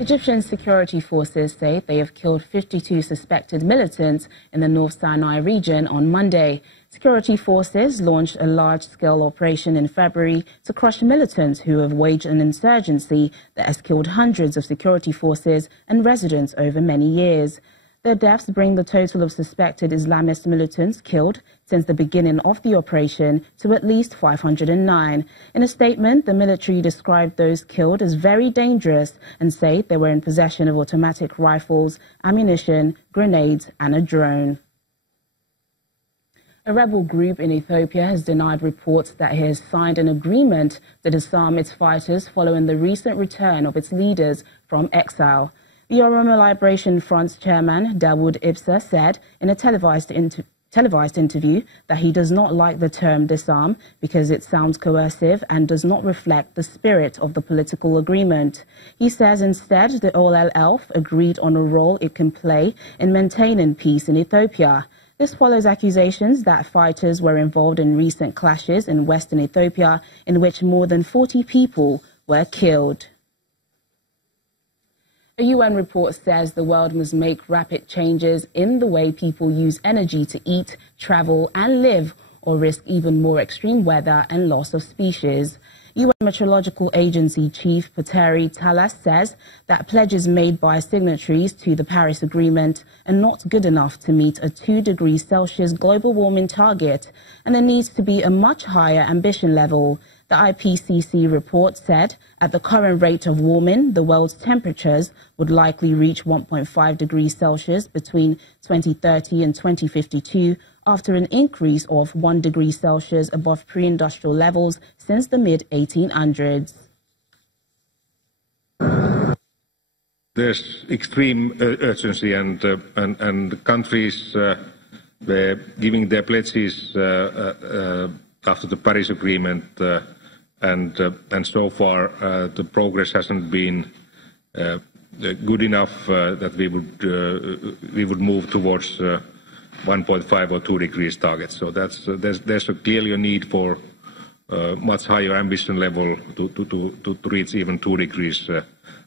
Egyptian security forces say they have killed 52 suspected militants in the North Sinai region on Monday. Security forces launched a large-scale operation in February to crush militants who have waged an insurgency that has killed hundreds of security forces and residents over many years. The deaths bring the total of suspected Islamist militants killed since the beginning of the operation to at least 509. In a statement, the military described those killed as very dangerous and say they were in possession of automatic rifles, ammunition, grenades and a drone. A rebel group in Ethiopia has denied reports that it has signed an agreement to disarm its fighters following the recent return of its leaders from exile. The Oromo Liberation Front's chairman, Dawood Ibsa, said in a televised interview that he does not like the term disarm because it sounds coercive and does not reflect the spirit of the political agreement. He says instead the OLF agreed on a role it can play in maintaining peace in Ethiopia. This follows accusations that fighters were involved in recent clashes in western Ethiopia in which more than 40 people were killed. A UN report says the world must make rapid changes in the way people use energy to eat, travel and live, or risk even more extreme weather and loss of species. UN Meteorological Agency Chief Petteri Talas says that pledges made by signatories to the Paris Agreement are not good enough to meet a 2 degrees Celsius global warming target, and there needs to be a much higher ambition level. The IPCC report said at the current rate of warming, the world's temperatures would likely reach 1.5 degrees Celsius between 2030 and 2052, after an increase of 1 degree Celsius above pre-industrial levels since the mid-1800s. There's extreme urgency, and countries were giving their pledges after the Paris Agreement, and so far the progress hasn't been good enough that we would move towards 1.5 or 2 degrees target. So there's clearly a need for much higher ambition level to reach even 2 degrees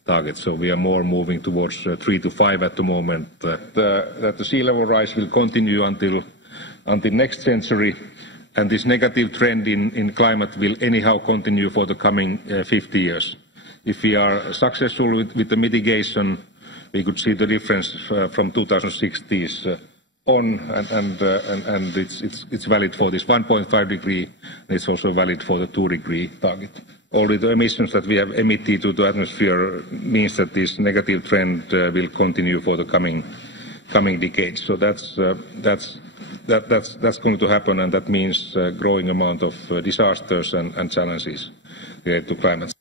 target. So we are more moving towards 3 to 5 at the moment. That the sea level rise will continue until next century, and this negative trend in climate will anyhow continue for the coming 50 years. If we are successful with the mitigation, we could see the difference from 2060s on, and it's valid for this 1.5 degree, and it's also valid for the 2 degree target. Already the emissions that we have emitted to the atmosphere means that this negative trend will continue for the coming decades. So that's going to happen, and that means a growing amount of disasters and challenges related to climate.